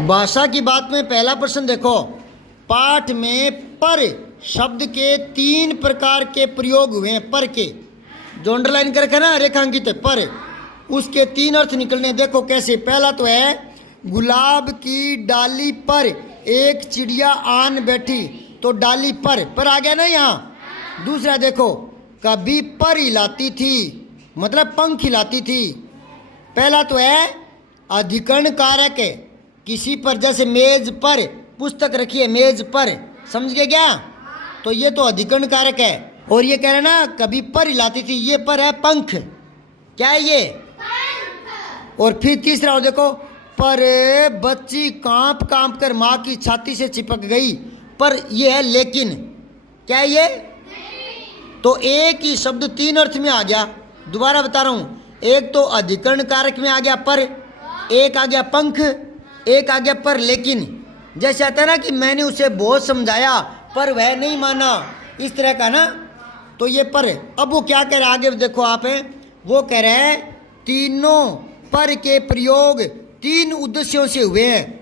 भाषा की बात में पहला प्रश्न देखो। पाठ में पर शब्द के 3 प्रकार के प्रयोग हुए हैं। पर के जो अंडरलाइन कर रखा ना, रेखांकित है, पर उसके 3 अर्थ निकलने। देखो कैसे। पहला तो है गुलाब की डाली पर एक चिड़िया आन बैठी, तो डाली पर आ गया ना यहाँ। दूसरा देखो, कभी पर हिलाती थी, मतलब पंख हिलाती थी। पहला तो है अधिकरण कारक है, किसी पर, जैसे मेज पर पुस्तक रखी है, मेज पर, समझ गए क्या? तो ये तो अधिकरण कारक है। और ये कह रहे ना कभी पर हिलाती थी, ये पर है पंख। क्या है ये? पंख। और फिर तीसरा और देखो, पर बच्ची कांप कांप कर माँ की छाती से चिपक गई, पर ये है लेकिन। क्या है ये? तो एक ही शब्द 3 अर्थ में आ गया। दोबारा बता रहा हूँ, एक तो अधिकरण कारक में आ गया पर, एक आ गया पंख, एक आ गया पर लेकिन। जैसे आता है ना कि मैंने उसे बहुत समझाया पर वह नहीं माना, इस तरह का ना। तो ये पर। अब वो क्या कह रहा है आगे देखो आप, वो कह रहे हैं तीनों पर के प्रयोग 3 उद्देश्यों से हुए हैं।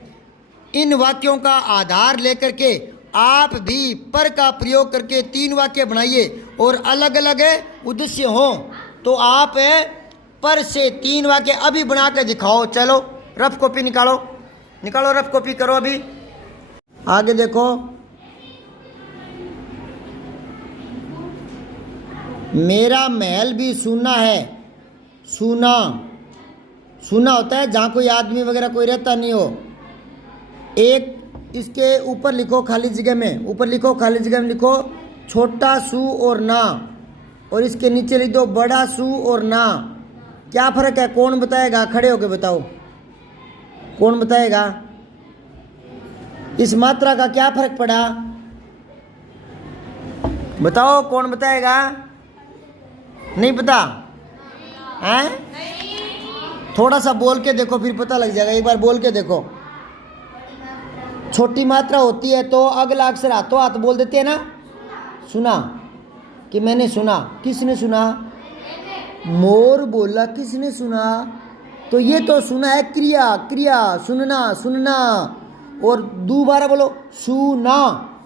इन वाक्यों का आधार लेकर के आप भी पर का प्रयोग करके 3 वाक्य बनाइए और अलग अलग उद्देश्य हों। तो आप पर से 3 वाक्य अभी बना के दिखाओ। चलो रफ कॉपी निकालो, निकालो रफ कॉपी करो अभी। आगे देखो, मेरा महल भी सूना है। सूना, सूना होता है जहाँ कोई आदमी वगैरह कोई रहता नहीं हो। एक इसके ऊपर लिखो खाली जगह में, ऊपर लिखो खाली जगह में लिखो छोटा सू और ना, और इसके नीचे लिख दो बड़ा सू और ना। क्या फर्क है? कौन बताएगा? खड़े होके बताओ, कौन बताएगा? इस मात्रा का क्या फर्क पड़ा? बताओ, कौन बताएगा? नहीं पता हैं? थोड़ा सा बोल के देखो फिर पता लग जाएगा। एक बार बोल के देखो। छोटी मात्रा होती है तो अगला अक्षर हाथों हाथ बोल देते हैं ना। सुना कि मैंने सुना। किसने सुना? मोर बोला। किसने सुना? तो ये तो सुना है क्रिया, क्रिया सुनना, सुनना। और दोबारा बोलो सुना,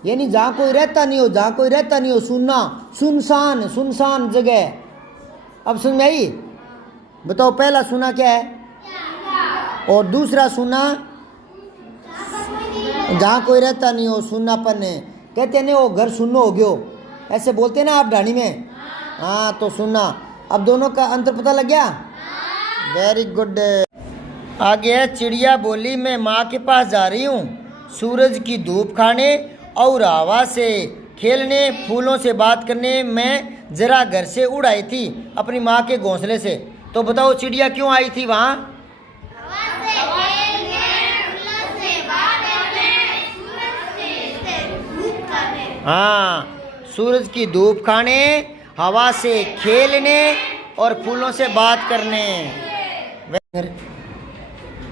यानी जहाँ कोई रहता नहीं हो, जहाँ कोई रहता नहीं हो, सुनना। सुनसान, सुनसान जगह। अब समझ में आई? बताओ पहला सुना क्या है और दूसरा सुना जहाँ कोई रहता नहीं हो, सुननापन है। कहते नहीं वो घर सुनो हो गयो, ऐसे बोलते ना आप ढाणी में। हाँ तो सुनना। अब दोनों का अंतर पता लग गया? Very good. आगे है चिड़िया बोली मैं माँ के पास जा रही हूँ, सूरज की धूप खाने और हवा से खेलने, फूलों से बात करने। मैं जरा घर से उड़ आई थी अपनी माँ के घोंसले से। तो बताओ चिड़िया क्यों आई थी वहाँ? हाँ, सूरज की धूप खाने, हवा से खेलने और फूलों से बात करने।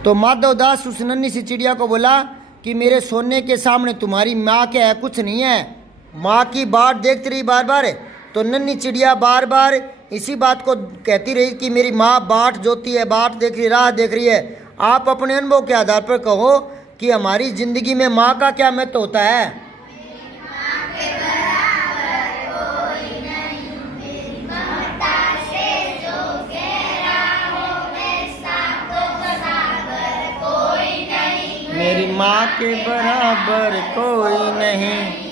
तो माधव दास उस नन्ही सी चिड़िया को बोला कि मेरे सोने के सामने तुम्हारी माँ क्या है? कुछ नहीं है। माँ की बाट देखती रही बार बार। तो नन्ही चिड़िया बार बार इसी बात को कहती रही कि मेरी माँ बाट जोती है, बाट देख रही, राह देख रही है। आप अपने अनुभव के आधार पर कहो कि हमारी जिंदगी में माँ का क्या महत्व होता है? मेरी माँ के बराबर कोई नहीं।